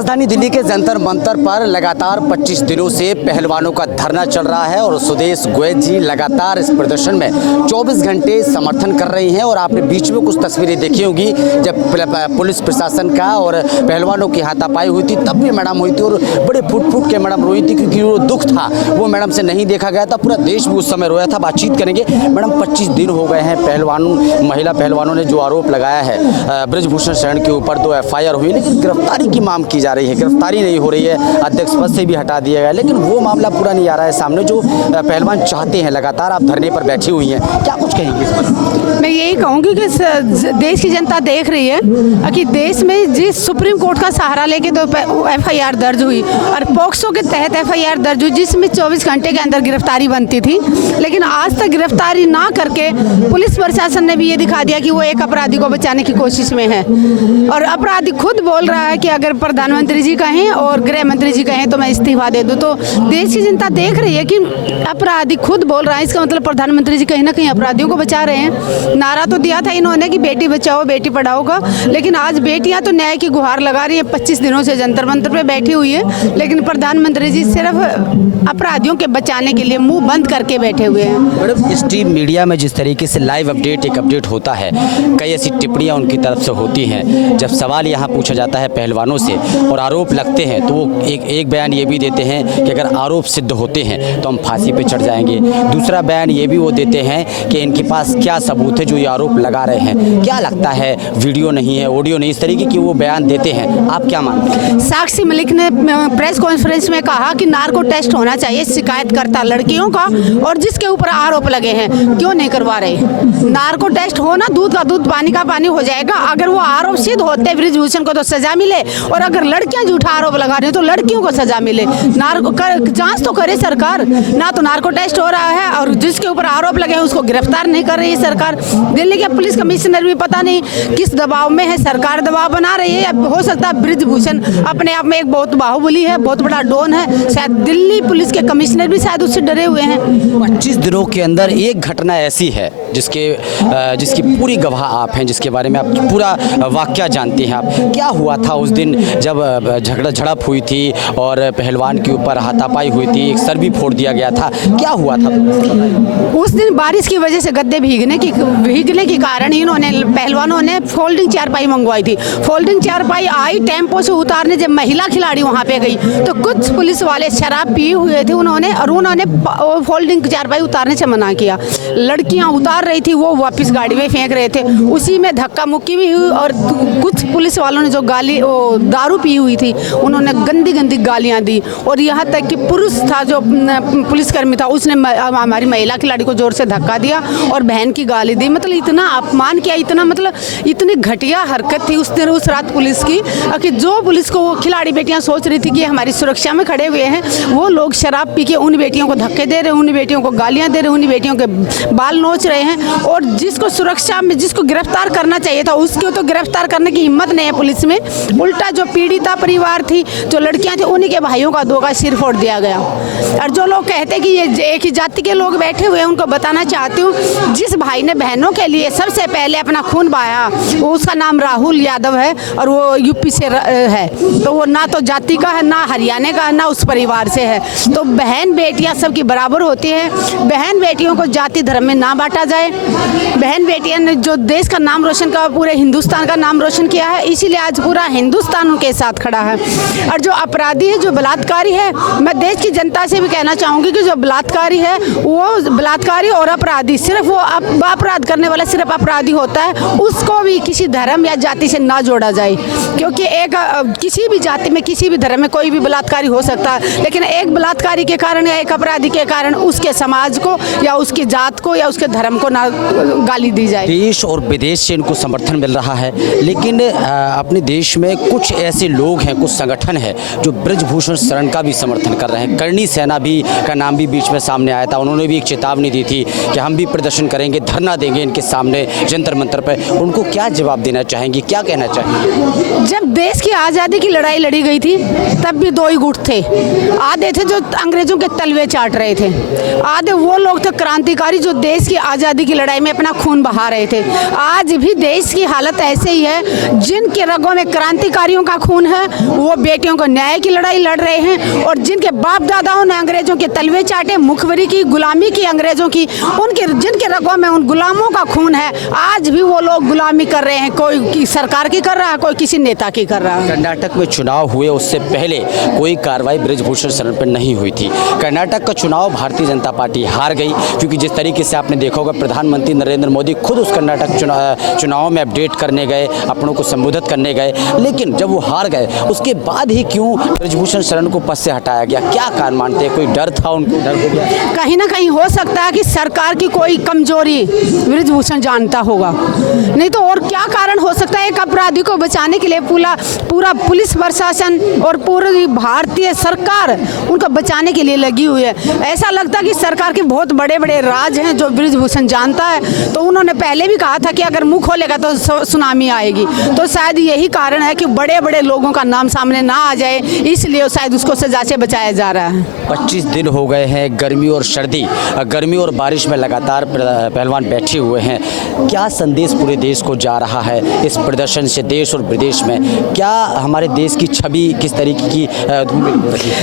राजधानी दिल्ली के जंतर मंतर पर लगातार 25 दिनों से पहलवानों का धरना चल रहा है और सुदेश गोयल जी लगातार इस प्रदर्शन में 24 घंटे समर्थन कर रही हैं। और आपने बीच में कुछ तस्वीरें देखी होंगी जब पुलिस प्रशासन का और पहलवानों की हाथापाई हुई थी, तब भी मैडम हुई थी और बड़े फूट फूट के मैडम रोई थी, क्योंकि वो दुख था वो मैडम से नहीं देखा गया था। पूरा देश भी उस समय रोया था। बातचीत करेंगे मैडम, 25 दिन हो गए हैं महिला पहलवानों ने जो आरोप लगाया है ब्रजभूषण शरण के ऊपर 2 FIR हुई, लेकिन गिरफ्तारी की मांग की जा रही है, गिरफ्तारी नहीं हो रही है, अध्यक्ष पद से भी हटा दिया गया, लेकिन वो मामला पूरा नहीं आ रहा है सामने जो पहलवान चाहते हैं। लगातार आप धरने पर बैठी हुई हैं, क्या कुछ कहेंगे इस पर? मैं यही कहूँगी कि देश की जनता देख रही है कि देश में जिस सुप्रीम कोर्ट का सहारा लेके 2 FIR दर्ज हुई और पॉक्सो के तहत FIR दर्ज हुई, जिसमें 24 घंटे के अंदर गिरफ्तारी बनती थी, लेकिन आज तक गिरफ्तारी ना करके पुलिस प्रशासन ने भी ये दिखा दिया कि वो एक अपराधी को बचाने की कोशिश में है। और अपराधी खुद बोल रहा है कि अगर प्रधानमंत्री जी कहें और गृह मंत्री जी कहें तो मैं इस्तीफा दे दूं। तो देश की जनता देख रही है कि अपराधी खुद बोल रहा है, इसका मतलब प्रधानमंत्री जी कहीं ना कहीं अपराधियों को बचा रहे हैं। नारा तो दिया था इन्होंने कि बेटी बचाओ बेटी पढ़ाओ का, लेकिन आज बेटियां तो न्याय की गुहार लगा रही है। 25 दिनों से जंतर मंतर पे बैठी हुई है, लेकिन प्रधानमंत्री जी सिर्फ अपराधियों के बचाने के लिए मुंह बंद करके बैठे हुए हैं। मैडम, स्ट्रीम मीडिया में जिस तरीके से लाइव अपडेट एक अपडेट होता है, कई ऐसी टिप्पणियां उनकी तरफ से होती हैं। जब सवाल यहाँ पूछा जाता है पहलवानों से और आरोप लगते हैं तो वो एक बयान ये भी देते हैं कि अगर आरोप सिद्ध होते हैं तो हम फांसी पे चढ़ जाएंगे। दूसरा बयान ये भी वो देते हैं कि इनके पास क्या सबूत है जो ये आरोप लगा रहे हैं। क्या लगता है, वीडियो नहीं है, ऑडियो नहीं, इस तरीके की वो बयान देते हैं, आप क्या मानते हैं? साक्षी मलिक ने प्रेस कॉन्फ्रेंस में कहा कि नार्को टेस्ट होना चाहिए शिकायतकर्ता लड़कियों का, और जिसके ऊपर आरोप लगे हैं क्यों नहीं करवा रहे? नार्को टेस्ट हो ना, दूध का दूध पानी का पानी हो जाएगा। अगर वो आरोप सिद्ध होते ब्रजभूषण को तो सजा मिले, और अगर लड़कियां झूठा आरोप लगा रही हो तो लड़कियों को सजा मिले। नार्को जांच तो करे सरकार, ना तो नार्को टेस्ट हो रहा है और जिसके ऊपर आरोप लगे हैं उसको गिरफ्तार नहीं कर रही है सरकार। दिल्ली के पुलिस कमिश्नर भी पता नहीं किस दबाव में है, सरकार दबाव बना रही है। हो सकता है ब्रजभूषण अपने आप में एक बहुत बाहुबली है, बहुत बड़ा डॉन है, शायद दिल्ली पुलिस के कमिश्नर भी शायद उससे डरे हुए हैं। 25 दिनों के अंदर एक घटना ऐसी है जिसकी पूरी गवाह आप हैं, जिसके बारे में आप पूरा वाकया जानते हैं। आप क्या हुआ था उस दिन जब झड़प हुई थी और पहलवान के ऊपर हाथापाई हुई थी, एक सर भी फोड़ दिया गया था, क्या हुआ था? उस दिन बारिश की वजह से गद्दे भीगने के कारण इन्होंने पहलवानों ने फोल्डिंग चारपाई मंगवाई थी। फोल्डिंग चारपाई आई टेम्पो से उतारने, जब महिला खिलाड़ी वहां पे गई तो कुछ पुलिस वाले शराब पिए हुए थे उन्होंने फोल्डिंग चारपाई उतारने से मना किया। लड़कियां उतार रही थी, वो वापस गाड़ी में फेंक रहे थे, उसी में धक्का मुक्की भी हुई। और कुछ पुलिस वालों ने जो दारू पी हुई थी उन्होंने गंदी गंदी गालियां दी, और यहाँ तक कि पुरुष था जो पुलिसकर्मी था उसने हमारी महिला खिलाड़ी को जोर से धक्का दिया और बहन की गाली दी। मतलब इतना अपमान किया, इतनी घटिया हरकत थी उस दिन उस रात पुलिस की, कि जो पुलिस को वो खिलाड़ी बेटियां सोच रही थी कि हमारी सुरक्षा में खड़े हुए हैं, वो लोग शराब पी के उन बेटियों को धक्के दे रहे हैं, उन बेटियों को गालियां दे रहे हैं, उन बेटियों के बाल नोच रहे हैं। और जिसको सुरक्षा में जिसको गिरफ्तार करना चाहिए था उसको तो गिरफ्तार करने की हिम्मत नहीं है पुलिस में। उल्टा जो पीड़िता परिवार थी, जो लड़कियां थी, उन्हीं के भाइयों का 2 का सिर फोड़ दिया गया। और जो लोग कहते हैं कि ये एक ही जाति के लोग बैठे हुए हैं, उनको बताना चाहती हूँ, जिस भाई ने बहनों के लिए सबसे पहले अपना खून बहाया उसका नाम राहुल यादव है और वो यूपी से है, तो वो ना तो जाति का है, ना हरियाणा का है, ना उस परिवार से है। तो बहन बेटियां सबकी बराबर होती है। बहन बेटियों को जाति धर्म में ना बांटा जाए। बहन बेटियां ने जो देश का नाम रोशन किया, पूरे हिंदुस्तान का नाम रोशन किया है, इसीलिए आज पूरा हिंदुस्तान उनके साथ खड़ा है। और जो अपराधी है, जो बलात्कारी है, मैं देश की जनता से भी कहना चाहूँगी कि जो बलात्कारी है वो बलात्कारी और अपराधी, सिर्फ वो अपराध करने वाला सिर्फ अपराधी होता है, उसको भी किसी धर्म या जाति से ना जोड़ा जाए। क्योंकि किसी भी जाति में, किसी भी धर्म में कोई भी बलात्कारी हो सकता है, लेकिन एक बलात्कारी के कारण या एक अपराधी के कारण उसके समाज को या उसकी जात को या उसके धर्म को ना गाली दी जाए। देश और विदेश से इनको समर्थन मिल रहा है, लेकिन अपने देश में कुछ ऐसे लोग हैं, कुछ संगठन है जो ब्रजभूषण शरण का भी समर्थन कर रहे हैं। करणी सेना भी का नाम भी बीच में सामने आया था, उन्होंने भी एक चेतावनी दी थी कि हम भी प्रदर्शन करेंगे, धरना देंगे इनके सामने जंतर मंतर पर। उनको क्या जवाब देना चाहेंगी, क्या कहना चाहेंगी? जब देश की आज़ादी की लड़ाई लड़ी गई थी तब भी 2 ही गुट थे। आधे थे जो अंग्रेजों के तलवे चाट रहे थे, आधे वो लोग थे क्रांतिकारी जो देश की आज़ादी की लड़ाई में अपना खून बहा रहे थे। आज भी देश की हालत ऐसे ही है, जिनके रगों में क्रांतिकारियों का खून खून है वो बेटियों को न्याय की लड़ाई लड़ रहे हैं, और जिनके बाप दादाओं ने अंग्रेजों के तलवे चाटे, मुखबरी की, गुलामी की अंग्रेजों की, उनके जिनके रगों में उन गुलामों का खून है, आज भी वो लोग गुलामी कर रहे हैं। कोई सरकार की कर रहा है, कोई किसी नेता की कर रहा है। कर्नाटक में चुनाव हुए उससे पहले कोई कार्रवाई ब्रिजभूषण शरण पर नहीं हुई थी। कर्नाटक का चुनाव भारतीय जनता पार्टी हार गई, क्योंकि जिस तरीके से आपने देखा होगा प्रधानमंत्री नरेंद्र मोदी खुद उस कर्नाटक चुनाव में अपडेट करने गए, अपनों को संबोधित करने गए, लेकिन जब वो हार गए उसके बाद ही क्यों ब्रिजभूषण शरण को पद से हटाया गया? क्या कारण मानते हैं? कोई डर था उनको? डर हो गया? कहीं ना कहीं हो सकता है कि सरकार की कोई कमजोरी ब्रिजभूषण जानता होगा, नहीं तो और क्या कारण हो सकता है। एक अपराधी को बचाने के लिए पूरा पुलिस प्रशासन और पूरी भारतीय सरकार उनको बचाने के लिए लगी हुई है। ऐसा लगता है कि सरकार के बहुत बड़े बड़े राज हैं जो ब्रिजभूषण जानता है, तो उन्होंने पहले भी कहा था कि अगर मुंह खोलेगा तो सुनामी आएगी, तो शायद यही कारण है कि बड़े बड़े लोगों का नाम सामने ना आ जाए, इसलिए शायद उसको सजा से बचाया जा रहा है। 25 दिन हो गए हैं, गर्मी और सर्दी, गर्मी और बारिश में लगातार पहलवान बैठे हुए हैं। क्या संदेश पूरे देश को जा रहा है इस प्रदर्शन से, देश और विदेश में? क्या हमारे देश की छवि किस तरीके की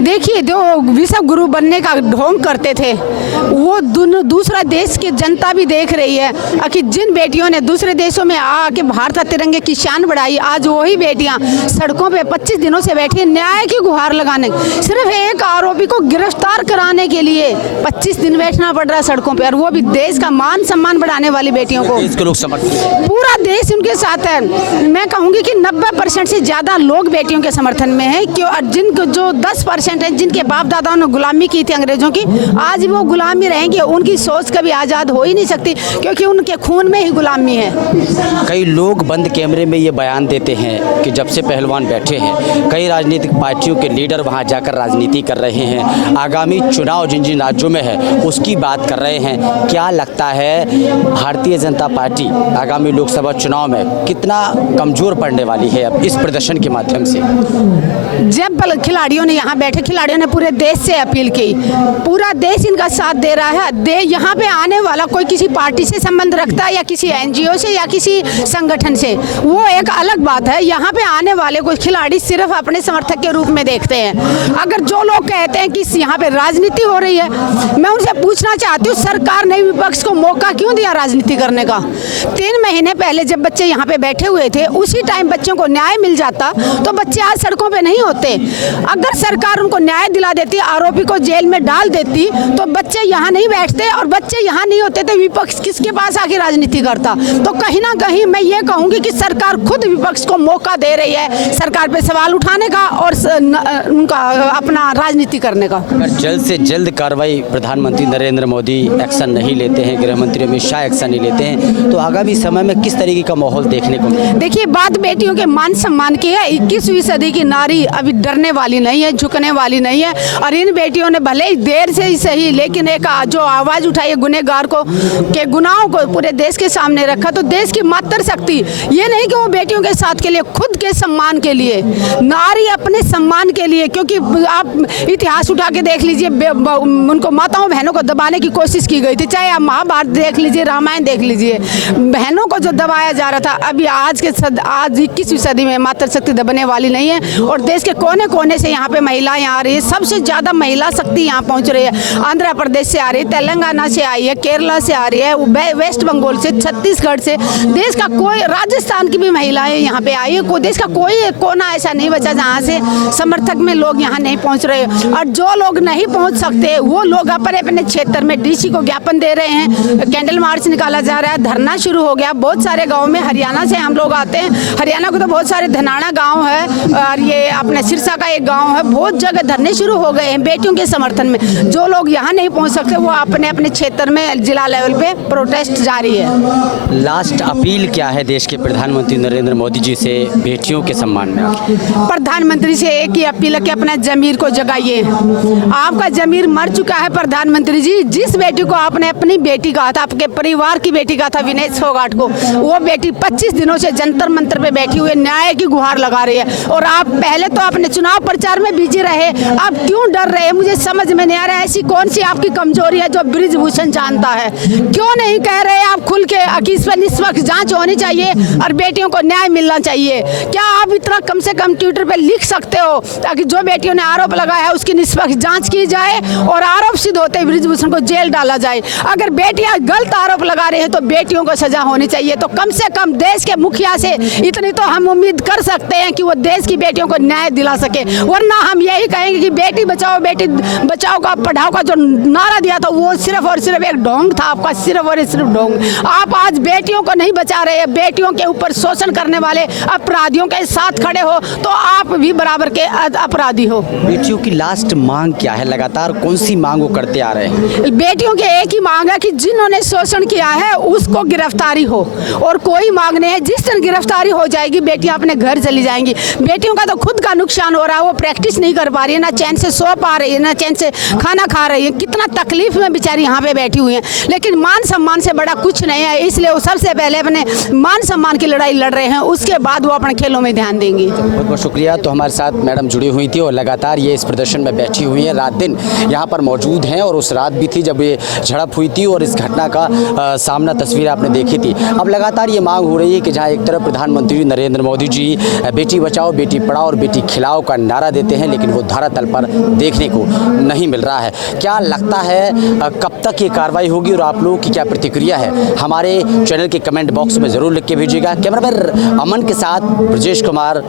देखिए, जो विश्व गुरु बनने का ढोंग करते थे वो दूसरा देश की जनता भी देख रही है कि जिन बेटियों ने दूसरे देशों में आके भारत का तिरंगे की शान बढ़ाई, आज वही बेटियां सड़कों पे 25 दिनों से बैठी न्याय की गुहार लगाने, सिर्फ एक आरोपी को गिरफ्तार कराने के लिए 25 दिन बैठना पड़ रहा है सड़कों पे, और वो भी देश का मान सम्मान बढ़ाने वाली बेटियों को। देश के लोग समर्थन, पूरा देश उनके साथ है। मैं कहूँगी कि 90% से ज़्यादा लोग बेटियों के समर्थन में है, जिनको जो 10% है जिनके बाप दादाओं ने गुलामी की थी अंग्रेजों की, आज वो गुलामी रहेंगे। उनकी सोच कभी आज़ाद हो ही नहीं सकती, क्योंकि उनके खून में ही गुलामी है। कई लोग बंद कैमरे में ये बयान देते हैं कि जब से पहलवान बैठे हैं कई राजनीतिक पार्टियों के लीडर वहाँ जाकर राजनीति कर रहे हैं, आगामी चुनाव जिन जिन राज्यों में है उसकी बात कर रहे हैं। क्या लगता है भारतीय जनता पार्टी आगामी लोकसभा चुनाव में कितना कमजोर पड़ने वाली है अब इस प्रदर्शन के माध्यम से? जब खिलाड़ियों ने यहाँ बैठे, खिलाड़ियों ने पूरे देश से अपील की, पूरा देश इनका साथ दे रहा है। यहाँ पे आने वाला कोई किसी पार्टी से संबंध रखता है या किसी एनजीओ से या किसी संगठन से, वो एक अलग बात है। यहाँ पे आने वाले कोई खिलाड़ी सिर्फ अपने समर्थक के रूप में देखते हैं। अगर जो लोग कहते हैं कि यहाँ पे राजनीति हो रही है, मैं उनसे पूछना चाहती हूँ सरकार ने विपक्ष को मौका क्यों दिया राजनीति करने का? 3 महीने पहले जब बच्चे यहाँ पे बैठे हुए थे, उसी टाइम बच्चों को न्याय मिल जाता तो बच्चे आज सड़कों पे नहीं होते। अगर सरकार उनको न्याय दिला देती, आरोपी को जेल में डाल देती, तो बच्चे यहाँ नहीं बैठते, और बच्चे यहाँ नहीं होते तो विपक्ष किसके पास आके राजनीति करता? तो कहीं ना कहीं मैं ये कहूँगी कि सरकार खुद विपक्ष को मौका दे रही है सरकार पे सवाल उठाने का और उनका अपना राजनीति करने का। अगर जल्द से जल्द कार्रवाई प्रधानमंत्री नरेंद्र मोदी एक्शन नहीं लेते हैं, गृह मंत्री अमित शाह एक्शन नहीं लेते हैं, तो आगामी समय में किस तरीके का माहौल देखने को मिलेगा? देखिए, बात बेटियों के मान सम्मान की है। 21वीं सदी की नारी अभी डरने वाली नहीं है, झुकने वाली नहीं है, और इन बेटियों ने भले ही देर से ही सही, लेकिन एक जो आवाज़ उठाई है गुनहगार को के गुनाहों को पूरे देश के सामने रखा, तो देश की मात्र शक्ति ये नहीं कि वो बेटियों के साथ के लिए, खुद के सम्मान के लिए, नारी अपने सम्मान के लिए, क्योंकि आप इतिहास उठा के देख लीजिए, उनको माताओं बहनों को दबाने की कोशिश की गई थी। चाहे आप महाभारत देख लीजिए, रामायण देख लीजिए, बहनों को जो दबाया जा रहा था। अभी आज 21वीं सदी में मातृ शक्ति दबने वाली नहीं है, और देश के कोने कोने से यहाँ पे महिलाएं आ रही है। सबसे ज़्यादा महिला शक्ति यहाँ पहुँच रही है। आंध्र प्रदेश से आ रही है, तेलंगाना से आई है, केरला से आ रही है, वेस्ट बंगाल से, छत्तीसगढ़ से, देश का कोई, राजस्थान की भी महिलाएं यहाँ पे आई है। देश का कोई कोना ऐसा नहीं बचा जहाँ से समर्थक में लोग यहाँ नहीं पहुँच रहे। और जो लोग नहीं पहुँच सकते वो लोग अपने अपने क्षेत्र में डीसी को ज्ञापन दे रहे हैं, कैंडल मार्च निकाला जा रहा है, धरना शुरू हो गया। बहुत सारे गाँव में, हरियाणा से हम लोग आते हैं, हरियाणा को तो बहुत सारे धनाना गाँव है, और ये अपने सिरसा का एक गाँव है, बहुत जगह धरने शुरू हो गए हैं बेटियों के समर्थन में। जो लोग यहाँ नहीं पहुँच सकते वो अपने अपने क्षेत्र में जिला लेवल पे प्रोटेस्ट जारी है। लास्ट अपील क्या है देश के प्रधानमंत्री नरेंद्र मोदी जी से बेटियों के सम्मान में? प्रधानमंत्री से एक ही अपील है कि अपना जमीर को जगाइए। आपका जमीर मर चुका है प्रधानमंत्री जी। जिस बेटी को आपने अपनी बेटी कहा था, आपके परिवार की बेटी कहा था, विनेश फोगाट को, वो बेटी 25 दिनों से जंतर मंतर पे बैठी हुई न्याय की गुहार लगा रही है। और आप पहले तो अपने चुनाव प्रचार में बिजी रहे, आप क्यों डर रहे हैं? मुझे समझ में नहीं आ रहा है ऐसी कौन सी आपकी कमजोरी है जो बृजभूषण जानता है? क्यों नहीं कह रहे आप खुल के कि इस पर निष्पक्ष जांच होनी चाहिए और बेटियों को न्याय मिलना चाहिए? क्या आप इतना कम से कम ट्विटर पे लिख सकते हो ताकि जो बेटियों ने आरोप लगाया है उसकी निष्पक्ष जांच की जाए और आरोप सिद्ध होते ही बृजभूषण को जेल डाला जाए? अगर बेटियां गलत आरोप लगा रही हैं तो बेटियों को सजा होनी चाहिए। तो कम से कम देश के मुखिया से इतनी तो हम उम्मीद कर सकते हैं कि वो देश की बेटियों को न्याय दिला सके, वरना हम यही कहेंगे कि बेटी बचाओ का पढ़ाओ का जो नारा दिया था वो सिर्फ और सिर्फ एक ढोंग था आपका, सिर्फ और सिर्फ ढोंग। आप आज बेटियों को नहीं बचा रहे, बेटियों के ऊपर शोषण करने वाले अपराधियों के साथ खड़े हो तो आप भी बराबर के अपराधी हो। बेटियों की लास्ट मांग क्या है? लगातार कौन सी मांग वो करते आ रहे हैं? बेटियों की एक ही मांग है कि जिन्होंने शोषण किया है उसको गिरफ्तारी हो, और कोई मांग नहीं है। जिस दिन गिरफ्तारी हो जाएगी बेटियां अपने घर चली जाएंगी। बेटियों का तो खुद का नुकसान हो रहा है, वो प्रैक्टिस नहीं कर पा रही है, ना चैन से सो पा रही है, ना चैन से खाना खा रही है। कितना तकलीफ में बेचारी यहाँ पे बैठी हुई है, लेकिन मान सम्मान से बड़ा कुछ नहीं है। इसलिए वो सबसे पहले अपने मान सम्मान की लड़ाई लड़ रहे हैं, उसके बाद वो अपने खेलों में ध्यान देंगी। बहुत बहुत शुक्रिया। तो हमारे साथ मैडम जुड़ी हुई थी और लगातार ये इस प्रदर्शन में बैठी हुई है, रात दिन यहाँ पर मौजूद हैं और उस रात भी थी जब ये झड़प हुई थी और इस घटना का सामना तस्वीर आपने देखी थी। अब लगातार ये मांग हो रही है कि जहाँ एक तरफ प्रधानमंत्री नरेंद्र मोदी जी बेटी बचाओ बेटी पढ़ाओ और बेटी खिलाओ का नारा देते हैं, लेकिन वो धरातल पर देखने को नहीं मिल रहा है। क्या लगता है कब तक ये कार्रवाई होगी और आप लोगों की क्या प्रतिक्रिया है? हमारे चैनल के कमेंट बॉक्स में ज़रूर लिख के भेजिएगा। कैमरामैन अमन के साथ ब्रजेश कुमार।